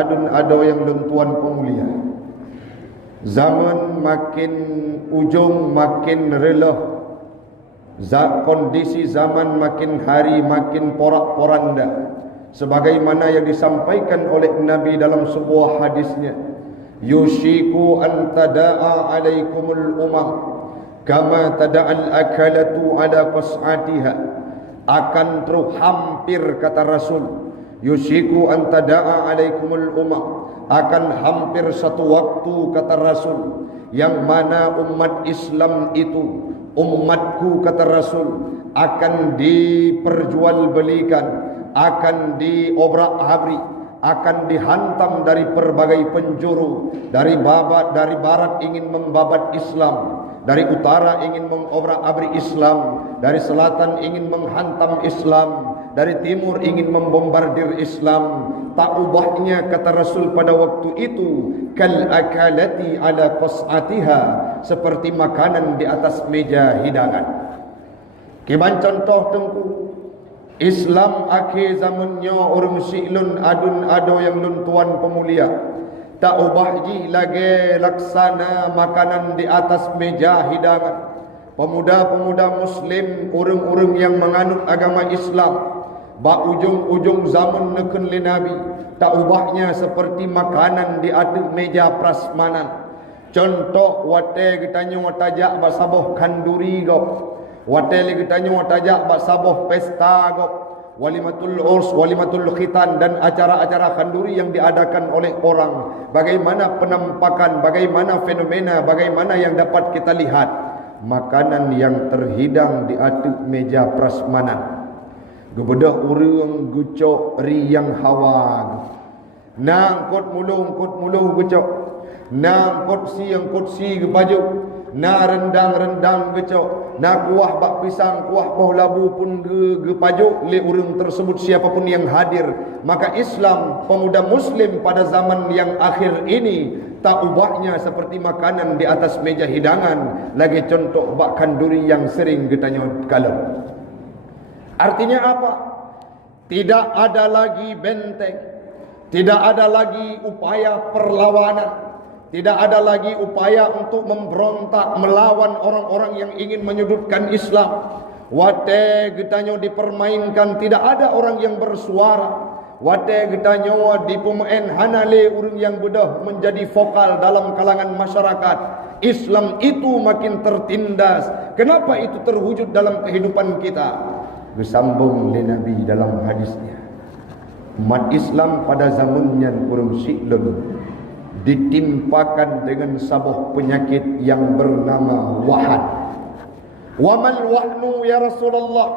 adun ado yang lentuan pemulia. Zaman makin ujung makin relah. Kondisi zaman makin hari makin porak-poranda. Sebagaimana yang disampaikan oleh Nabi dalam sebuah hadisnya, yushiku an tada'a alaikumul umam kama tada'al akalatu ala qas'atiha. Akan terus hampir, kata Rasul, yushiku an tada'a alaikumul umam, akan hampir satu waktu, kata Rasul, yang mana umat Islam itu, umatku, kata Rasul, akan diperjualbelikan, akan diobrak-abrik, akan dihantam dari berbagai penjuru. Dari barat ingin membabat Islam, dari utara ingin mengobrak-abrik Islam, dari selatan ingin menghantam Islam, dari timur ingin membombardir Islam. Tak ubahnya, kata Rasul pada waktu itu, kal akalati ala qas'atiha, seperti makanan di atas meja hidangan. Kiban contoh tengku Islam akhir zamannya orang si'lun adun ado yang luntuan pemulia. Tak ubah ji lagi laksana makanan di atas meja hidangan. Pemuda-pemuda Muslim, orang-orang yang menganut agama Islam, ba ujung-ujung zaman neken le Nabi, tak ubahnya seperti makanan di atas meja prasmanan. Contoh wate kita nyo tajak basaboh kanduri gop. Watele kita nyo tajak basaboh pesta gop, walimatul urs, walimatul khitan, dan acara-acara kanduri yang diadakan oleh orang. Bagaimana penampakan, bagaimana fenomena, bagaimana yang dapat kita lihat. Makanan yang terhidang di atas meja prasmanan. Gebedah urang gucok riyang hawa. Nang kot muluh gucok. Nang kotsi ke baju. Na rendang gecok, na kuah bak pisang, kuah boh labu pun ge pajuk le urang tersebut siapapun yang hadir. Maka Islam, pemuda Muslim pada zaman yang akhir ini, tak ubahnya seperti makanan di atas meja hidangan. Lagi contoh bak kanduri yang sering getanya kalau. Artinya apa? Tidak ada lagi benteng, tidak ada lagi upaya perlawanan, tidak ada lagi upaya untuk memberontak melawan orang-orang yang ingin menyudutkan Islam. Wate getanyo dipermainkan, tidak ada orang yang bersuara. Wate getanyo dipemain hanale urang yang bedah menjadi vokal dalam kalangan masyarakat. Islam itu makin tertindas. Kenapa itu terwujud dalam kehidupan kita? Bersambung oleh Nabi dalam hadisnya. Umat Islam pada zamannya urang si'lun ditimpakan dengan sebuah penyakit yang bernama wahan. Wamal wahnu ya Rasulullah?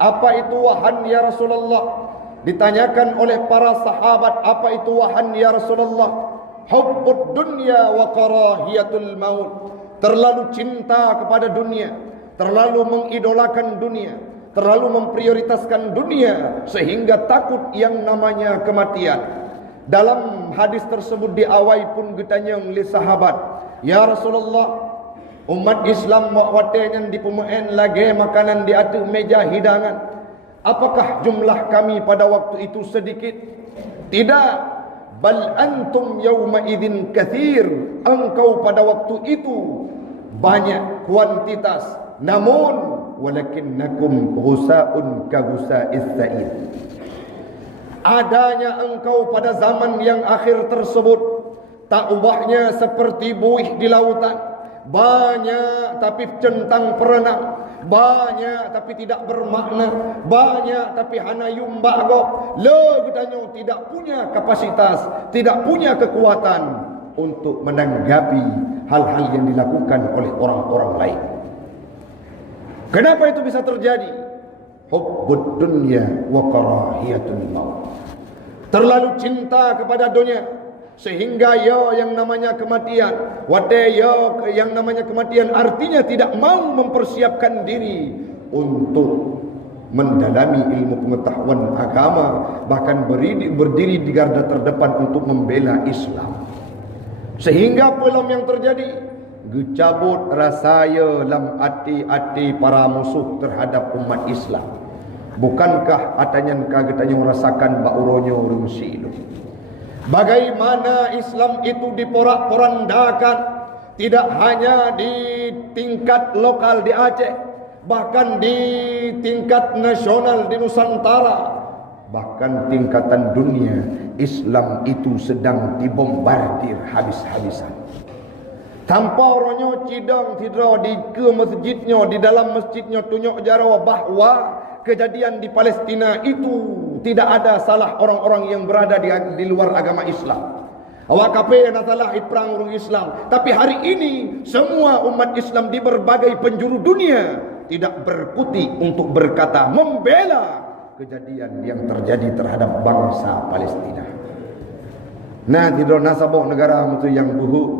Apa itu wahan ya Rasulullah? Ditanyakan oleh para sahabat, apa itu wahan ya Rasulullah? Hubbud dunya wa karahiyatul maut. Terlalu cinta kepada dunia, terlalu mengidolakan dunia, terlalu memprioritaskan dunia sehingga takut yang namanya kematian. Dalam hadis tersebut diawai pun getanya oleh sahabat, ya Rasulullah, umat Islam watenya dipemain lagi makanan di atas meja hidangan. Apakah jumlah kami pada waktu itu sedikit? Tidak. Bal antum yawma idzin katsir. Engkau pada waktu itu banyak kuantitas, namun walakinnakum ghusaun ka ghusa'is sa'id. Adanya engkau pada zaman yang akhir tersebut tak ubahnya seperti buih di lautan. Banyak tapi centang perenang, banyak tapi tidak bermakna, banyak tapi hana yumbak gop. Le getanyo tidak punya kapasitas, tidak punya kekuatan untuk menanggapi hal-hal yang dilakukan oleh orang-orang lain. Kenapa itu bisa terjadi? Hubbud dunya wa karahiyatul maut. Terlalu cinta kepada dunia sehingga yang namanya kematian, yang namanya kematian artinya tidak mau mempersiapkan diri untuk mendalami ilmu pengetahuan agama, bahkan berdiri di garda terdepan untuk membela Islam. Sehingga pelam yang terjadi, gecabut rasaya lam ati-ati para musuh terhadap umat Islam. Bukankah atanyan kagetanya merasakan bauronyo urung silu? Bagaimana Islam itu diporak-porandakan, tidak hanya di tingkat lokal di Aceh, bahkan di tingkat nasional di Nusantara, bahkan tingkatan dunia. Islam itu sedang dibombardir habis-habisan. Tanpa orangnya cidang tidra di ke masjidnya, di dalam masjidnya tunjuk jarawa bahawa kejadian di Palestina itu tidak ada salah orang-orang yang berada di luar agama Islam. Awak kape yang salah perang orang Islam. Tapi hari ini semua umat Islam di berbagai penjuru dunia tidak berkutik untuk berkata membela kejadian yang terjadi terhadap bangsa Palestina. Nah, tidak nasabah negara itu yang buruk.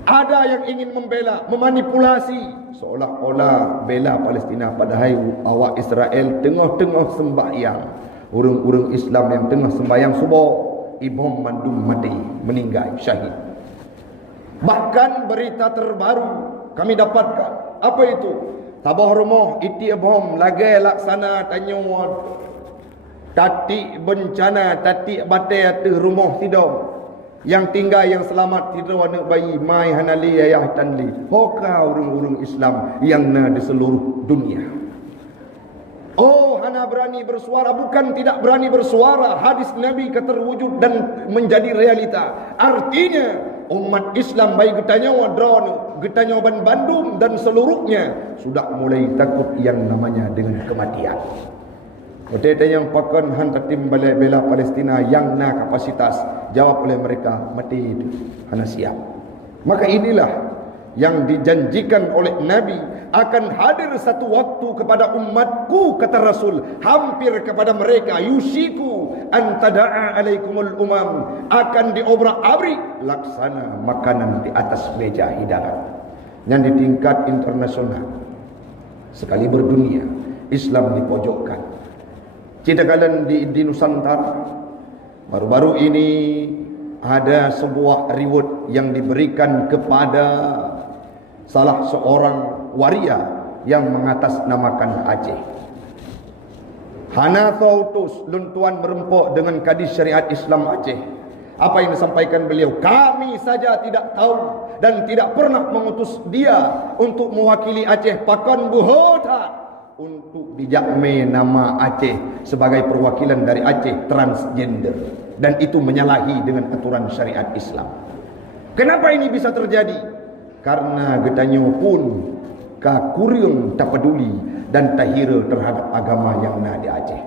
Ada yang ingin membela, memanipulasi seolah-olah bela Palestina, padahal awak Israel tengah-tengah sembahyang. Orang-orang Islam yang tengah sembahyang subuh, ibom mandum mati, meninggal syahid. Bahkan berita terbaru kami dapatkan, apa itu? Tabah rumah iti bom lagi laksana tanya tati bencana, tati batai atas rumah tidur. Yang tinggal yang selamat tidak anak bayi mai hanali ayah tanli. Hoka orang-orang Islam yang na di seluruh dunia. Oh, hana berani bersuara, bukan tidak berani bersuara. Hadis Nabi keterwujud dan menjadi realita. Artinya umat Islam baik getanya wadron, getanya Bandung dan seluruhnya sudah mulai takut yang namanya dengan kematian. Mereka yang pakan hantar tim bela Palestina yang na kapasitas, jawab oleh mereka mati itu hana siap. Maka inilah yang dijanjikan oleh Nabi, akan hadir satu waktu kepada umatku, kata Rasul, hampir kepada mereka, yusiku antada'a alaikumul umam, akan diobrak-abrik laksana makanan di atas meja hidangan. Yang di tingkat internasional sekali berdunia, Islam dipojokkan. Citakalan di Nusantara baru-baru ini ada sebuah reward yang diberikan kepada salah seorang waria yang mengatasnamakan Aceh. Hana tautus luntuan berempuk dengan Kadis Syariat Islam Aceh. Apa yang disampaikan beliau? Kami saja tidak tahu dan tidak pernah mengutus dia untuk mewakili Aceh Pakan Buhota untuk dijakme nama Aceh sebagai perwakilan dari Aceh transgender, dan itu menyalahi dengan aturan syariat Islam. Kenapa ini bisa terjadi? Karena getanyo pun kakurung tak peduli dan tahira terhadap agama yang ada di Aceh.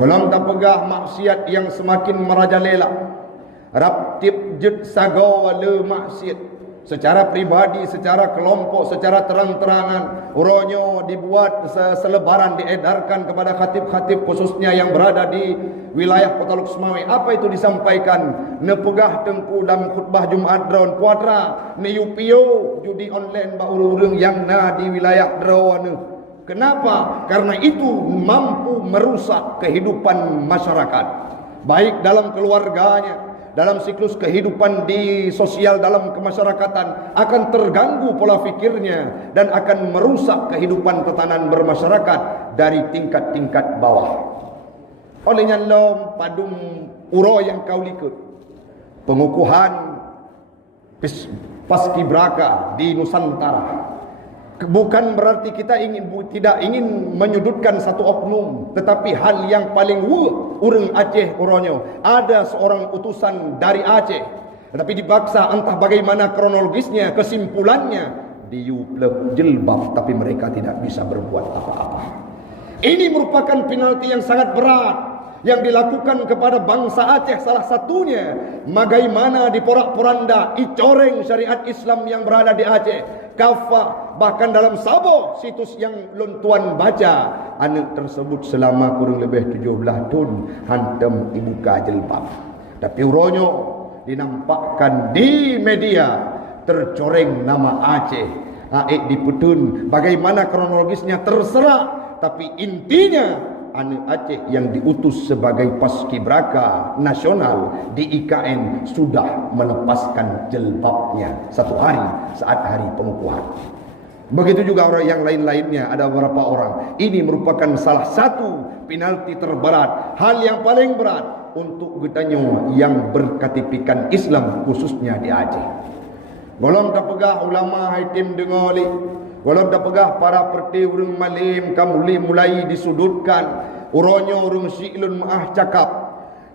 Walang tak pegah maksiat yang semakin merajalela. Raptip jet sagawa le maksiat. Secara pribadi, secara kelompok, secara terang-terangan, uronyo dibuat selebaran, diedarkan kepada khatib-khatib khususnya yang berada di wilayah Kota Luksmawi. Apa itu disampaikan? Nepegah tengku dalam khutbah Jumat drawn kuadra, neyupio judi online ba urung yang na di wilayah drawn. Kenapa? Karena itu mampu merusak kehidupan masyarakat, baik dalam keluarganya, dalam siklus kehidupan di sosial, dalam kemasyarakatan, akan terganggu pola fikirnya dan akan merusak kehidupan tatanan bermasyarakat dari tingkat-tingkat bawah. Olehnya lom padum uro yang kau likut pengukuhan paskibraka di Nusantara. Bukan berarti kita tidak ingin menyudutkan satu oknum, tetapi hal yang paling urang Aceh uronyo, ada seorang utusan dari Aceh, tetapi dipaksa entah bagaimana kronologisnya, kesimpulannya diuplek jilbab, tapi mereka tidak bisa berbuat apa-apa. Ini merupakan penalti yang sangat berat yang dilakukan kepada bangsa Aceh. Salah satunya bagaimana diporak-poranda icoreng syariat Islam yang berada di Aceh, kafah. Bahkan dalam Sabah, situs yang luntuan baca, anak tersebut selama kurang lebih 17 tahun hantam dibuka jilbab. Tapi uronyo dinampakkan di media tercoreng nama Aceh. Aik diputun, bagaimana kronologisnya terserah, tapi intinya anak Aceh yang diutus sebagai paskibraka nasional di IKN sudah melepaskan jilbabnya satu hari saat hari pengukuhan. Begitu juga orang yang lain-lainnya, ada beberapa orang. Ini merupakan salah satu penalti terberat. Hal yang paling berat, untuk getanyo yang berkatipikan Islam khususnya di Aceh. Golong tak pegah ulama haitim dengar li. Golong tak pegah para perti urang malim kamuli mulai disudutkan. Uronyo urang si'lun maah cakap.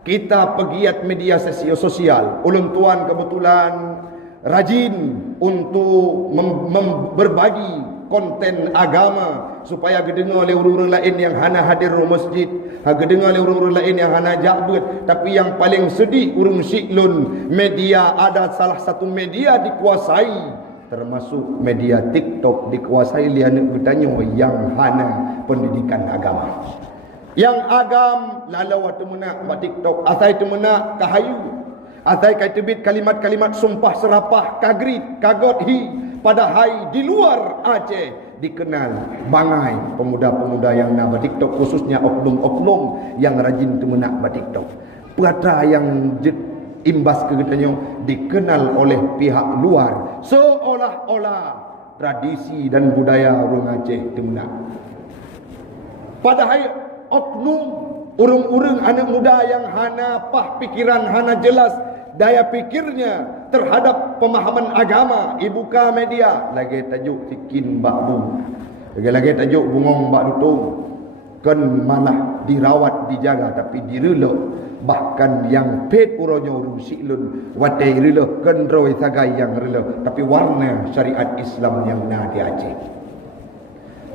Kita pegiat media sosial. Ulun tuan kebetulan rajin untuk berbagi konten agama supaya gedengar oleh orang-orang lain yang hana hadir di masjid, gedengar oleh orang-orang lain yang hana jabut. Tapi yang paling sedih urung siklun media, ada salah satu media dikuasai, termasuk media TikTok dikuasai lian gedanyo yang hana pendidikan agama. Yang agam lalau atu menak ba TikTok, asai tu menak kahayu, asai kai tebit kalimat-kalimat sumpah serapah kagrit kagot hi. Padahal di luar Aceh dikenal bangai pemuda-pemuda yang nak bertiktok, khususnya oknum-oknum yang rajin temenak bertiktok. Perkara yang imbas kegetanya dikenal oleh pihak luar seolah-olah tradisi dan budaya orang Aceh temenak. Padahal oknum urung-urung anak muda yang hana pah pikiran, hana jelas daya pikirnya terhadap pemahaman agama, ibuka media lagi tajuk tikin bakbu, lagi tajuk bungong bak dutung, kan malah dirawat dijaga tapi direlok. Bahkan yang pet uronyo urung siklun watai relok kan roi sagai yang relok, tapi warna syariat Islam yang na di Aceh.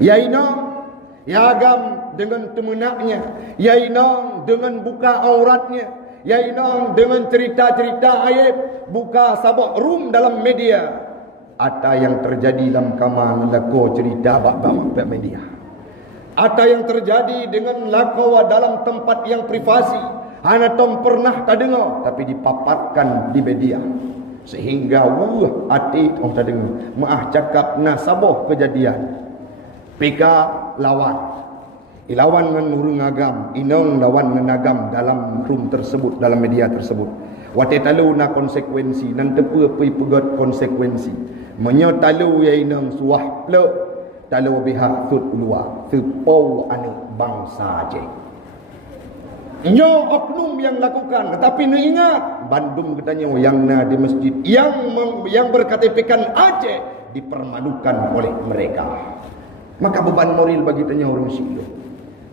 Ya inang ya agam dengan temenaknya, ya inang dengan buka auratnya, ya inang dengan cerita-cerita aib, buka sabak room dalam media. Ada yang terjadi dalam kamar lako cerita bak media. Ada yang terjadi dengan lako dalam tempat yang privasi, hana tom pernah tak dengar tapi dipaparkan di media. Sehingga hati tom tak dengar. Maah cakap nasabah kejadian. Pika lawan. Ilawan dengan urung agam, inong lawan dengan agam dalam room tersebut, dalam media tersebut. Wate talu na konsekuensi, nan tepu pui pegot konsekuensi. Menyo talu ya inong suah plek, talu biha sud ulua, sepau anu bangsa Aceh. Nyo oknum yang lakukan, tetapi nu ingat Bandung katanya yang na di masjid yang berkatipikan Aceh dipermalukan oleh mereka. Maka beban moral bagi tanya orang silu.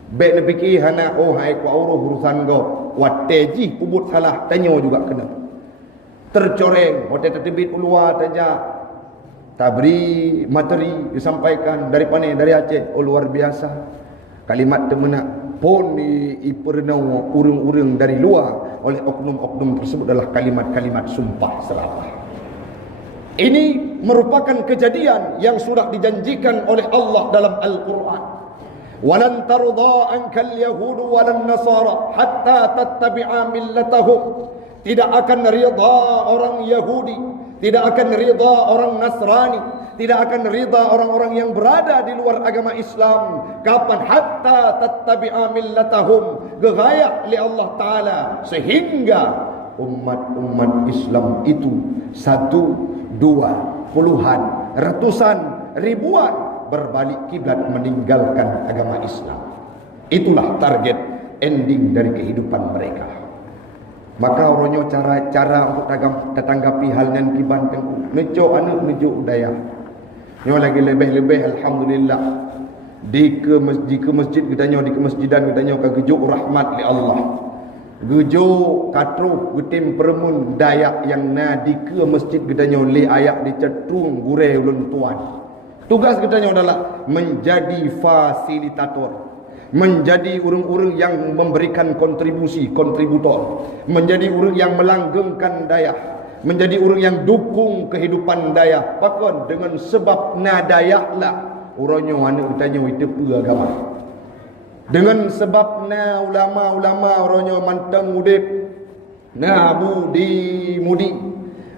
Baik nak fikir hana hai ku auruh urusan go wateji pubut salah tanyo juga kena tercoreng hotel tertibit ulua taja tabri materi disampaikan dari pane dari Aceh luar biasa. Kalimat temenak pun ipernau urung-urung dari luar oleh oknum-oknum tersebut adalah kalimat-kalimat sumpah serapah. Ini merupakan kejadian yang sudah dijanjikan oleh Allah dalam Al-Quran. Walan tarda ankal yahudu walan nasara hatta tattabi'a millatahum. Tidak akan rida orang Yahudi, tidak akan rida orang Nasrani, tidak akan rida orang-orang yang berada di luar agama Islam. Kapan? Hatta tattabi'a millatahum, gegaya li Allah Ta'ala, sehingga umat-umat Islam itu 1, 2, puluhan, ratusan, ribuan berbalik kiblat meninggalkan agama Islam. Itulah target ending dari kehidupan mereka. Maka orangnya cara untuk tanggapi hal yang kibanteng nejo anak nejo udaya. Nyo lagi lebih-lebih alhamdulillah di ke masjid katanya di kemasjidan katanya ka gejuk rahmat li Allah. Gejuk katruh getim permun Dayak yang na di ke masjid katanya li ayak dicetung gure ulun tuan. Tugas katanya adalah menjadi fasilitator, menjadi urang-urang yang memberikan kontributor, menjadi urang yang melanggengkan Dayak, menjadi urang yang dukung kehidupan Dayak. Pakon dengan sebab na Dayak lah urangnya mana katanya itu agama. Dengan sebab na ulama-ulama orangnya mantang udip, na abu di mudi,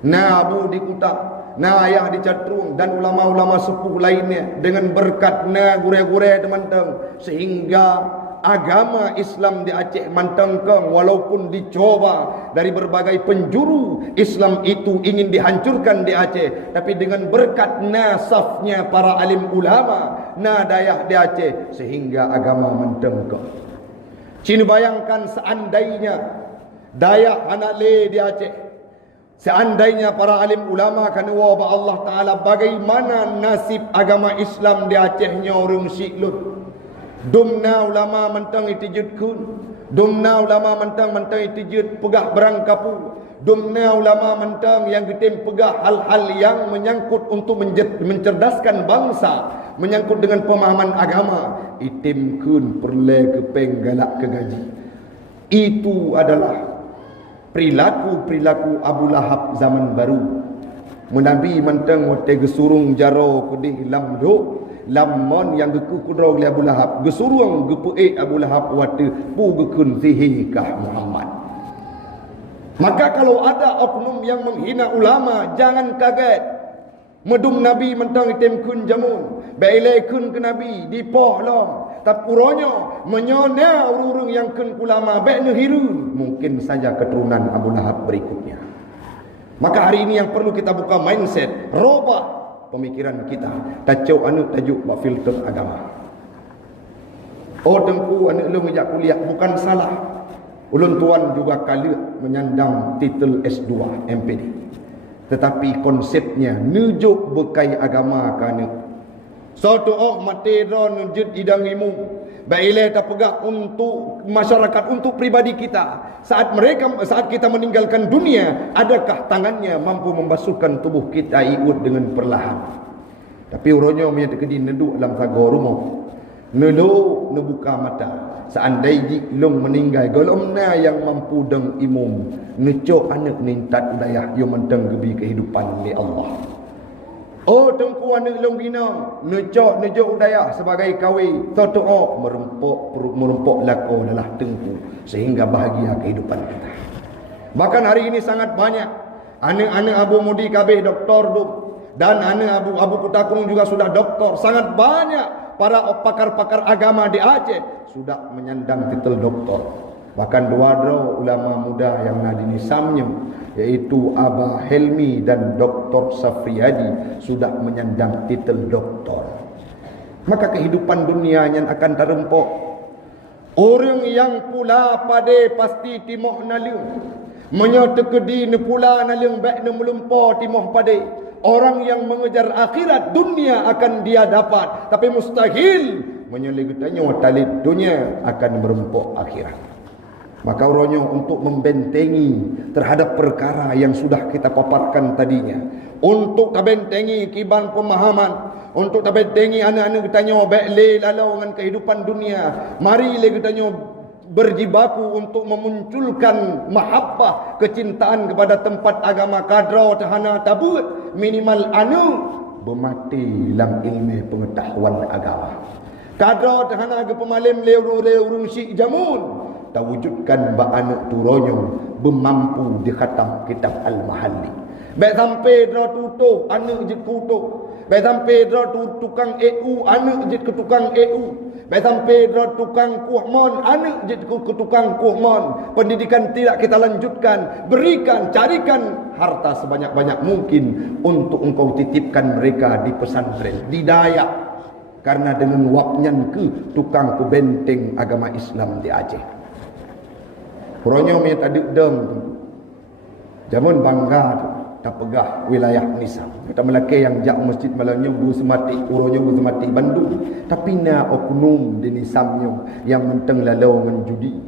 na abu di kutak, na ayah di catrung, dan ulama-ulama sepuh lainnya dengan berkat na gure-gure teman-teman, sehingga agama Islam di Aceh mantengkeng walaupun dicoba dari berbagai penjuru. Islam itu ingin dihancurkan di Aceh, tapi dengan berkat nasafnya para alim ulama na dayah di Aceh, sehingga agama mantengkeng. Cina bayangkan seandainya Dayak anak le di Aceh. Seandainya para alim ulama kan wa Allah Ta'ala bagaimana nasib agama Islam di Acehnya orang Siklut. Dumna ulama mentang itijud kun. Dumna ulama mentang itijud pegah berangkapu. Dumna ulama mentang yang getem pegah hal-hal yang menyangkut untuk mencerdaskan bangsa, menyangkut dengan pemahaman agama. Itim kun perle kepeng galak ke gaji. Itu adalah perilaku Abu Lahab zaman baru. Menabi mentang wate gesurung jaro kudih lamdo lamon yang geku kudro oleh Abu Lahab gesurung gepuik Abu Lahab wate pu gekun sihikah Muhammad. Maka kalau ada oknum yang menghina ulama, jangan kaget. Medum Nabi mentang item kun jamun, bailai kun ke Nabi dipoh lom. Tapi uronyo menyonya urung yang kun ulama baik nehirun. Mungkin saja keturunan Abu Lahab berikutnya. Maka hari ini yang perlu kita buka mindset, robah pemikiran kita. Tacau anu tajuk bak filter agama. Oh tengku anu lu ngejak kuliah bukan salah. Ulun tuan juga kali menyandang titel S2 MPD. Tetapi konsepnya nujuk bekai agama kana. Suatu mati ron nujud idang imu. Baile tak pegak untuk masyarakat, untuk pribadi kita. Saat kita meninggalkan dunia, adakah tangannya mampu membasuhkan tubuh kita ikut dengan perlahan? Tapi uronyo punya tekedi neduk dalam tago rumah. Nelo nebuka mata. Seandainya long meninggal golomna yang mampu deng imum necok anak nintat dayah yo menteng gebi kehidupan ni Allah. Oh tengku anak long bina necok dayah sebagai kawi toto merumpok lako adalah tengku sehingga bahagia kehidupan kita. Bahkan hari ini sangat banyak anak-anak Abu Mudi kabeh doktor tu dan anak Abu Kutakung juga sudah doktor. Sangat banyak para pakar-pakar agama di Aceh sudah menyandang titel doktor. Bahkan dua ulama muda yang nadini samnya yaitu Aba Helmi dan Dr. Safriyadi sudah menyandang titel doktor. Maka kehidupan dunianya akan terempok. Orang yang pula pade pasti timoh naliung. Menyotekedi ne pula naliung baik ne melumpa timoh pade. Orang yang mengejar akhirat dunia akan dia dapat, tapi mustahil menyeligetanya talib dunia akan merempok akhirat. Maka uronyo untuk membentengi terhadap perkara yang sudah kita paparkan tadinya, untuk tabentengi kiban pemahaman, untuk tabentengi anak-anak kita baik le lalau dengan kehidupan dunia, mari le kita berjibaku untuk memunculkan mahabbah, kecintaan kepada tempat agama kadra tahana tabut minimal anu bermati dalam ilmu pengetahuan agama. Kadra tahana ke pemalim leu syik jamun terwujudkan ba anak turonyo bermampu dikhatam kitab Al-Mahalli. Baik sampai dra tutuh anak jid kutuh. Baik sampai dra tukang EU anak jid ke tukang EU. Baik sampai dra tukang kuhmon anak jid ke tukang kuhmon. Pendidikan tidak kita lanjutkan, berikan, carikan harta sebanyak-banyak mungkin untuk engkau titipkan mereka di pesantren, di Dayak. Karena dengan wapnyan ke tukang ke benteng agama Islam di Aceh. Puronyo mi tadi deng. Jamun bangga tak pegah wilayah Nisam. Kita melaki yang jak masjid malamnya bu semati, uronyo bu semati Bandung. Tapi na oknum di Nisamnya yang menteng lalau dengan judi,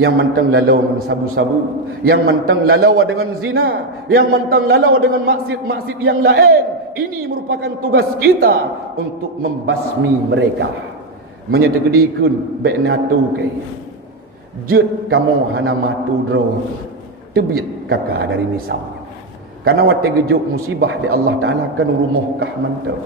yang menteng lalau dengan sabu-sabu, yang menteng lalau dengan zina, yang menteng lalau dengan maksiat-maksiat yang lain. Ini merupakan tugas kita untuk membasmi mereka. Menyetegedikun baik natu kai. Jut kamu hana matu dro tebit kakak dari Nisamnya. Karena waktu gejuk musibah di Allah Ta'ala kan rumah kah mantau.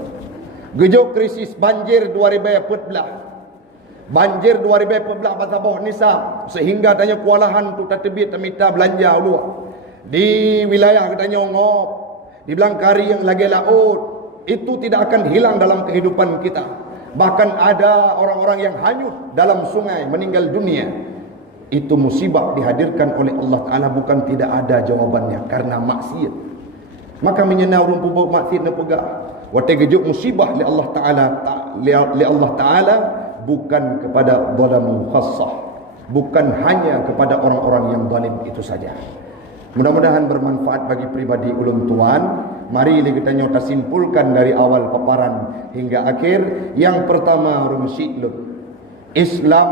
Gejuk krisis banjir 2014. Banjir 2014 Batabah Nisam. Sehingga tanya kewalahan tu tak tebit minta belanja dulu. Di wilayah katanya ngop. Di Belangkari yang lagi laut. Itu tidak akan hilang dalam kehidupan kita. Bahkan ada orang-orang yang hanyut dalam sungai meninggal dunia. Itu musibah dihadirkan oleh Allah Ta'ala bukan tidak ada jawabannya karena maksiat. Maka menyenau rumpu maksiat na pegah. Waktu gejuk musibah li Allah Ta'ala bukan kepada zalamu khassah. bukan hanya kepada orang-orang yang zalim itu saja. Mudah-mudahan bermanfaat bagi pribadi ulun tuan. Mari kita nyota simpulkan dari awal paparan hingga akhir. Yang pertama rumsiklun Islam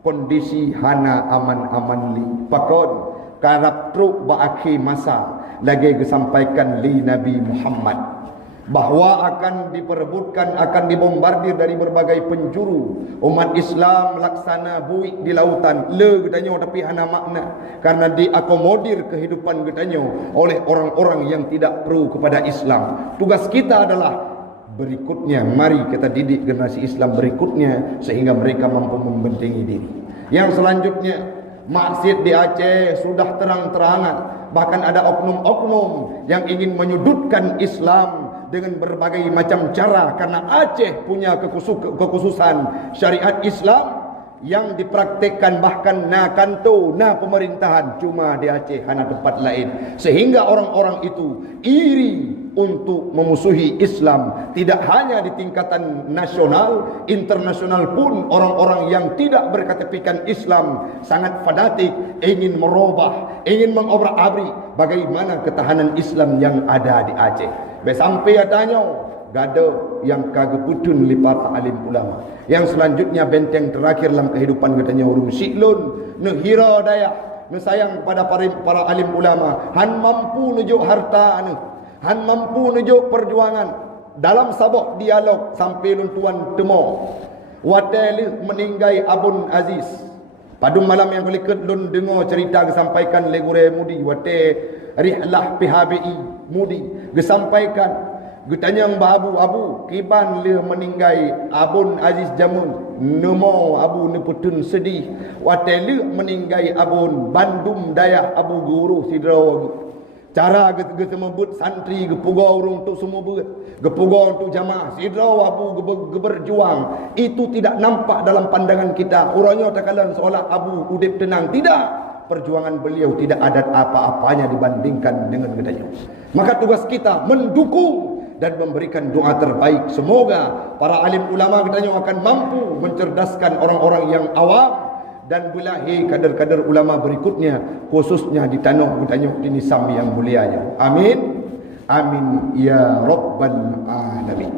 kondisi hana aman-aman li pakon karap truk baakhir masa lagi disampaikan li Nabi Muhammad bahawa akan diperebutkan, akan dibombardir dari berbagai penjuru. Umat Islam laksana buik di lautan. Le katanya tapi hana makna karena diakomodir kehidupan katanya oleh orang-orang yang tidak perlu kepada Islam. Tugas kita adalah berikutnya, mari kita didik generasi Islam berikutnya sehingga mereka mampu membentengi diri. Yang selanjutnya, masjid di Aceh sudah terang-terangan, bahkan ada oknum-oknum yang ingin menyudutkan Islam dengan berbagai macam cara karena Aceh punya kekhususan syariat Islam yang dipraktikkan bahkan na kanto na pemerintahan cuma di Aceh hana tempat lain, sehingga orang-orang itu iri untuk memusuhi Islam. Tidak hanya di tingkatan nasional, internasional pun orang-orang yang tidak berkatapikan Islam sangat fanatik, ingin merubah, ingin mengobrak-abrik bagaimana ketahanan Islam yang ada di Aceh. Sampai tanya gada yang kageputun li para alim ulama. Yang selanjutnya benteng terakhir dalam kehidupan katanya urung siklun nehira daya nesayang kepada para alim ulama. Han mampu nujuk harta anu, han mampu nujuk perjuangan dalam sabok dialog sampai luntuan temo wateli meninggai Abun Aziz. Padung malam yang keliket lun dengar cerita disampaikan legure mudi wate rihlah PHBI mudi disampaikan getanyang babu-abu kiban le meninggai Abun Aziz Jamun nemo abu neputun sedih wateli meninggai Abun Bandung Daya Abu Guru Sidro. Cara kita membut santri gepugau urung tu semua berat, gepugau tu jamaah sidro abu berjuang itu tidak nampak dalam pandangan kita. Urangnya takalan seolah abu udip tenang. Tidak, perjuangan beliau tidak ada apa-apanya dibandingkan dengan gedanya. Maka tugas kita mendukung dan memberikan doa terbaik. Semoga para alim ulama katanya akan mampu mencerdaskan orang-orang yang awam dan belahi kader-kader ulama berikutnya, khususnya di tanah katanya di Nisam yang mulianya. Amin. Amin ya rabbal alamin.